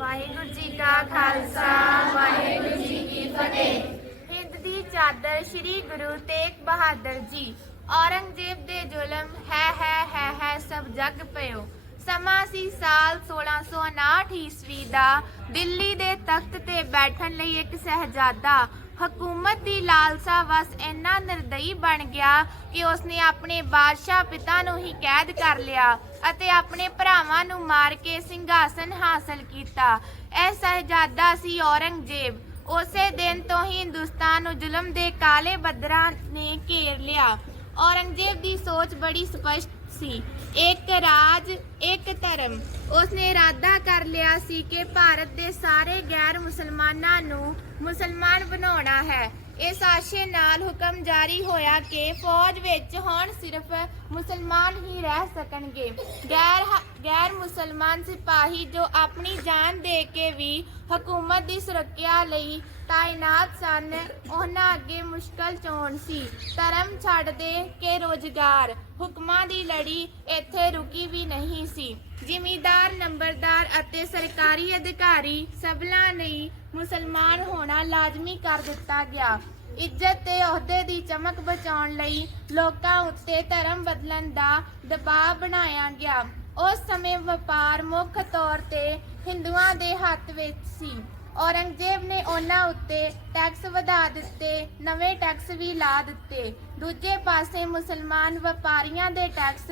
ਵਾਹਿਗੁਰੂ ਜੀ ਕਾ ਖਾਲਸਾ, ਵਾਹਿਗੁਰੂ ਜੀ ਕੀ ਫਤਿਹ। ਹਿੰਦ ਦੀ ਚਾਦਰ ਸ੍ਰੀ ਗੁਰੂ ਤੇਗ ਬਹਾਦਰ ਜੀ, ਔਰੰਗਜ਼ੇਬ ਦੇ ਜ਼ੁਲਮ, ਹੈ ਹੈ ਹੈ ਹੈ, ਸਭ ਜਗ ਪਿਓ ਸਮਾਂ ਸੀ ਸਾਲ 1659 ਈਸਵੀ ਦਾ। ਦਿੱਲੀ ਦੇ ਤਖਤ ਤੇ ਬੈਠਣ ਲਈ ਇੱਕ ਸਹਜ਼ਾਦਾ ਹਕੂਮਤ ਦੀ ਲਾਲਸਾ ਵਸ ਇੰਨਾ ਨਿਰਦਈ ਬਣ ਗਿਆ ਕਿ ਉਸਨੇ ਆਪਣੇ ਬਾਦਸ਼ਾਹ ਪਿਤਾ ਨੂੰ ਹੀ ਕੈਦ ਕਰ ਲਿਆ ਅਤੇ ਆਪਣੇ ਭਰਾਵਾਂ ਨੂੰ ਮਾਰ ਕੇ ਸਿੰਘਾਸਨ ਹਾਸਲ ਕੀਤਾ। ਇਹ ਸਹਜ਼ਾਦਾ ਸੀ ਔਰੰਗਜ਼ੇਬ। ਉਸੇ ਦਿਨ ਤੋਂ ਹੀ ਹਿੰਦੁਸਤਾਨ ਨੂੰ ਜ਼ੁਲਮ ਦੇ ਕਾਲੇ ਬੱਦਰਾਂ ਨੇ ਘੇਰ ਲਿਆ। ਔਰੰਗਜ਼ੇਬ ਦੀ ਸੋਚ ਬੜੀ ਸਪਸ਼ਟ ਸੀ। ਇੱਕ ਰਾਜ, ਇੱਕ ਧਰਮ। ਉਸਨੇ ਇਰਾਦਾ ਕਰ ਲਿਆ ਸੀ ਕਿ ਭਾਰਤ ਦੇ ਸਾਰੇ ਗੈਰ ਮੁਸਲਮਾਨਾਂ ਨੂੰ ਮੁਸਲਮਾਨ ਬਣਾਉਣਾ ਹੈ। ਇਸ ਆਸ਼ੇ ਨਾਲ ਹੁਕਮ ਜਾਰੀ ਹੋਇਆ ਕਿ ਫੌਜ ਵਿੱਚ ਹੁਣ ਸਿਰਫ ਮੁਸਲਮਾਨ ਹੀ ਰਹਿ ਸਕਣਗੇ। ਗੈਰ ਗੈਰ ਮੁਸਲਮਾਨ ਸਿਪਾਹੀ ਜੋ ਆਪਣੀ ਜਾਨ ਦੇ ਕੇ ਵੀ ਹਕੂਮਤ ਦੀ ਸੁਰੱਖਿਆ ਲਈ ਤਾਇਨਾਤ ਸਨ, ਉਹਨਾਂ ਅੱਗੇ ਮੁਸ਼ਕਲ ਚੋਣ ਸੀ। ਧਰਮ ਛੱਡ ਦੇ ਕੇ ਰੋਜ਼ਗਾਰ। ਹੁਕਮਾਂ ਦੀ ਲੜੀ ਇੱਥੇ ਰੁਕੀ ਵੀ ਨਹੀਂ ਸੀ। ਜ਼ਿਮੀਦਾਰ, ਨੰਬਰਦਾਰ ਅਤੇ ਸਰਕਾਰੀ ਅਧਿਕਾਰੀ ਸਭਲਾਂ ਲਈ ਮੁਸਲਮਾਨ ਹੋਣਾ ਲਾਜ਼ਮੀ ਕਰ ਦਿੱਤਾ ਗਿਆ। ਇੱਜ਼ਤ ਤੇ ਅਹੁਦੇ ਦੀ ਚਮਕ ਬਚਾਉਣ ਲਈ ਲੋਕਾਂ ਉੱਤੇ ਧਰਮ ਬਦਲਣ ਦਾ ਦਬਾਅ ਬਣਾਇਆ ਗਿਆ। ਉਸ ਸਮੇਂ ਵਪਾਰ ਮੁੱਖ ਤੌਰ ਤੇ ਹਿੰਦੂਆਂ ਦੇ ਹੱਥ ਵਿੱਚ ਸੀ। ਔਰੰਗਜ਼ੇਬ ਨੇ ਉਹਨਾਂ ਉੱਤੇ ਟੈਕਸ ਵਧਾ ਦਿੱਤੇ, ਨਵੇਂ ਟੈਕਸ ਵੀ ਲਾ ਦਿੱਤੇ। ਦੂਜੇ ਪਾਸੇ ਮੁਸਲਮਾਨ ਵਪਾਰੀਆਂ ਦੇ ਟੈਕਸ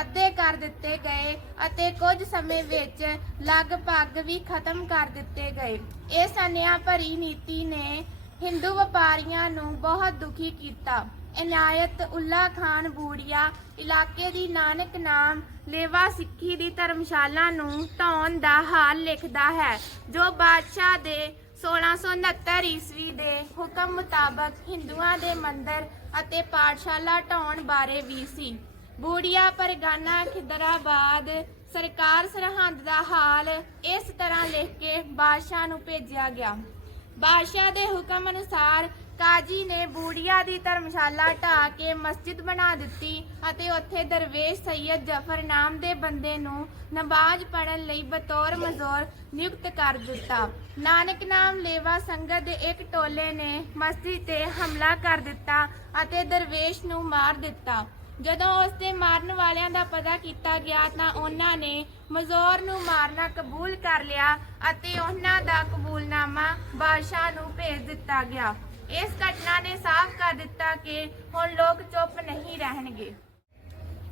ਅੱਧੇ ਕਰ ਦਿੱਤੇ ਗਏ ਅਤੇ ਕੁਝ ਸਮੇਂ ਵਿੱਚ ਲਗਭਗ ਵੀ ਖਤਮ ਕਰ ਦਿੱਤੇ ਗਏ। ਇਹ ਸੰਨਿਆ ਭਰੀ ਨੀਤੀ ਨੇ ਹਿੰਦੂ ਵਪਾਰੀਆਂ ਨੂੰ ਬਹੁਤ ਦੁਖੀ ਕੀਤਾ। ਇਨਾਇਤ ਉੱਲਾ ਖਾਨ ਬੂੜੀਆ ਇਲਾਕੇ ਦੀ ਨਾਨਕ ਨਾਮ ਲੇਵਾ ਸਿੱਖੀ ਦੀ ਧਰਮਸ਼ਾਲਾ ਨੂੰ ਢਾਉਣ ਦਾ ਹਾਲ ਲਿਖਦਾ ਹੈ, ਜੋ ਬਾਦਸ਼ਾਹ ਦੇ 1669 ਈਸਵੀ ਦੇ ਹੁਕਮ ਮੁਤਾਬਕ ਹਿੰਦੂਆਂ ਦੇ ਮੰਦਰ ਅਤੇ ਪਾਠਸ਼ਾਲਾ ਢਾਉਣ ਬਾਰੇ ਵੀ ਸੀ। ਬੂੜੀਆ ਪਰਗਾਨਾ ਖਿਦਰਾਬਾਦ ਸਰਕਾਰ ਸਰਹੰਦ ਦਾ ਹਾਲ ਇਸ ਤਰ੍ਹਾਂ ਲਿਖ ਕੇ ਬਾਦਸ਼ਾਹ ਨੂੰ ਭੇਜਿਆ ਗਿਆ। ਬਾਦਸ਼ਾਹ ਦੇ ਹੁਕਮ ਅਨੁਸਾਰ ਕਾਜੀ ਨੇ ਬੂੜੀਆ ਦੀ ਧਰਮਸ਼ਾਲਾ ਢਾ ਕੇ ਮਸਜਿਦ ਬਣਾ ਦਿੱਤੀ ਅਤੇ ਉੱਥੇ ਦਰਵੇਸ਼ ਸੈਯਦ ਜਫਰ ਨਾਮ ਦੇ ਬੰਦੇ ਨੂੰ ਨਮਾਜ਼ ਪੜ੍ਹਨ ਲਈ ਬਤੌਰ ਮਜ਼ਦੂਰ ਨਿਯੁਕਤ ਕਰ ਦਿੱਤਾ। ਨਾਨਕ ਨਾਮ ਲੇਵਾ ਸੰਗਤ ਦੇ ਇੱਕ ਟੋਲੇ ਨੇ ਮਸਜਿਦ ਤੇ ਹਮਲਾ ਕਰ ਦਿੱਤਾ ਅਤੇ ਦਰਵੇਸ਼ ਨੂੰ ਮਾਰ ਦਿੱਤਾ। ਜਦੋਂ ਉਸ ਦੇ ਮਾਰਨ ਵਾਲਿਆਂ ਦਾ ਪਤਾ ਕੀਤਾ ਗਿਆ ਤਾਂ ਉਹਨਾਂ ਨੇ ਮਜ਼ੋਰ ਨੂੰ ਮਾਰਨਾ ਕਬੂਲ ਕਰ ਲਿਆ ਅਤੇ ਉਹਨਾਂ ਦਾ ਕਬੂਲਨਾਮਾ ਬਾਦਸ਼ਾਹ ਨੂੰ ਭੇਜ ਦਿੱਤਾ ਗਿਆ। ਇਸ ਘਟਨਾ ਨੇ ਸਾਫ਼ ਕਰ ਦਿੱਤਾ ਕਿ ਹੁਣ ਲੋਕ ਚੁੱਪ ਨਹੀਂ ਰਹਿਣਗੇ।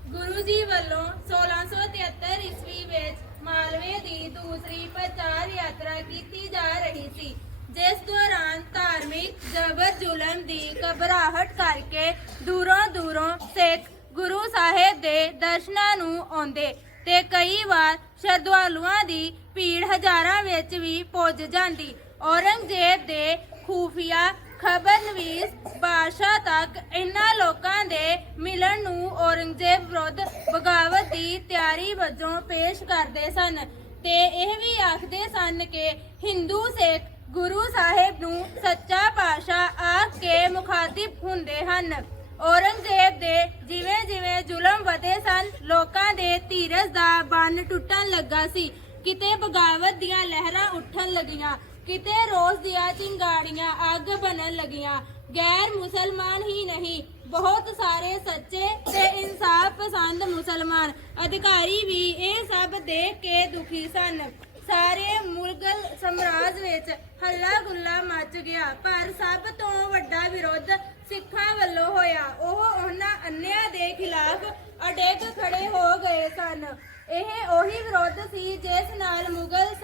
ਗੁਰੂ ਜੀ ਵੱਲੋਂ 1673 ਈਸਵੀ ਵਿੱਚ ਮਾਲਵੇ ਦੀ ਦੂਸਰੀ ਪ੍ਰਚਾਰ ਯਾਤਰਾ ਕੀਤੀ ਜਾ ਰਹੀ ਸੀ, ਜਿਸ ਦੌਰਾਨ ਧਾਰਮਿਕ ਜ਼ਬਰ ਜ਼ੁਲਮ ਦੀ ਘਬਰਾਹਟ ਕਰਕੇ ਦੂਰੋਂ ਦੂਰੋਂ ਸਿੱਖ ਗੁਰੂ ਸਾਹਿਬ ਦੇ ਦਰਸ਼ਨਾਂ ਨੂੰ ਆਉਂਦੇ ਤੇ ਕਈ ਵਾਰ ਸ਼ਰਧਾਲੂਆਂ ਦੀ ਭੀੜ ਹਜ਼ਾਰਾਂ ਵਿੱਚ ਵੀ ਪੁੱਜ ਜਾਂਦੀ। ਔਰੰਗਜ਼ੇਬ ਦੇ ਖੂਫੀਆ ਖਬਰ ਨਵੀਸ ਬਾਦਸ਼ਾਹ ਤੱਕ ਇਨ੍ਹਾਂ ਲੋਕਾਂ ਦੇ ਮਿਲਣ ਨੂੰ ਔਰੰਗਜ਼ੇਬ ਵਿਰੁੱਧ ਬਗਾਵਤ ਦੀ ਤਿਆਰੀ ਵਜੋਂ ਪੇਸ਼ ਕਰਦੇ ਸਨ ਤੇ ਇਹ ਵੀ ਆਖਦੇ ਸਨ ਕਿ ਹਿੰਦੂ ਸਿੱਖ ਗੁਰੂ ਸਾਹਿਬ ਨੂੰ ਸੱਚਾ ਪਾਤਸ਼ਾਹ ਆਖ ਕੇ ਮੁਖਾਤਿਬ ਹੁੰਦੇ ਹਨ। ਔਰੰਗਜ਼ੇਬ ਦੇ ਜਿਵੇਂ ਜਿਵੇਂ ਜ਼ੁਲਮ ਵਧੇ ਸਨ, ਲੋਕਾਂ ਦੇ ਧੀਰਜ ਦਾ ਬੰਨ ਟੁੱਟਣ ਲੱਗਾ ਸੀ। ਕਿਤੇ ਬਗਾਵਤ ਦੀਆਂ ਲਹਿਰਾਂ ਉੱਠਣ ਲੱਗੀਆਂ ਕਿਤੇ ਰੋਸ ਦੀਆਂ ਚਿੰਗਾੜੀਆਂ ਅੱਗ ਬਣਨ ਲੱਗੀਆਂ। ਗੈਰ ਮੁਸਲਮਾਨ ਹੀ ਨਹੀਂ, ਬਹੁਤ ਸਾਰੇ ਸੱਚੇ ਤੇ ਇਨਸਾਫ ਪਸੰਦ ਮੁਸਲਮਾਨ। ਅਧਿਕਾਰੀ ਵੀ ਇਹ ਸਭ ਦੇਖ ਕੇ ਦੁਖੀ ਸਨ। ਸਾਰੇ ਮੁਗਲ ਸਮਰਾਜ ਵਿੱਚ ਹੱਲਾ ਗੁੱਲਾ ਮਚ ਗਿਆ, ਪਰ ਸਭ ਤੋਂ ਵੱਡਾ ਵਿਰੋਧ ਸਿੱਖਾਂ ਵੱਲੋਂ ਹੋਇਆ। ਉਹ ਉਹਨਾਂ ਅੰਨਿਆਂ ਦੇ ਖਿਲਾਫ ਅਡੇਕ ਖੜੇ ਹੋ ਗਏ ਸਨ। ਇਹ ਉਹੀ ਵਿਰੋਧ ਸੀ ਜਿਸ ਨਾਲ ਮੁਗਲ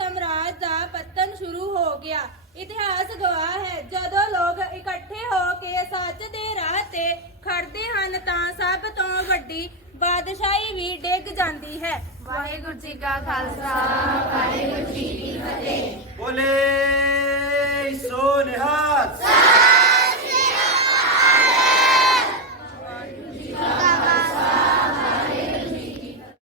ਗਿਆ। ਇਤਿਹਾਸ ਗਵਾਹ ਹੈ। ਜਦੋਂ ਲੋਕ ਇਕੱਠੇ ਹੋ ਕੇ ਸੱਚ ਦੇ ਰਾਹ ਤੇ ਖੜਦੇ ਹਨ ਤਾਂ ਸਭ ਤੋਂ ਵੱਡੀ ਬਾਦਸ਼ਾਹੀ ਵੀ ਡਿੱਗ ਜਾਂਦੀ ਹੈ। ਵਾਹਿਗੁਰੂ ਜੀ ਕਾ ਖਾਲਸਾ ਵਾਹਿਗੁਰੂ ਜੀ ਕੀ ਫਤਿਹ। ਬੋਲੇ।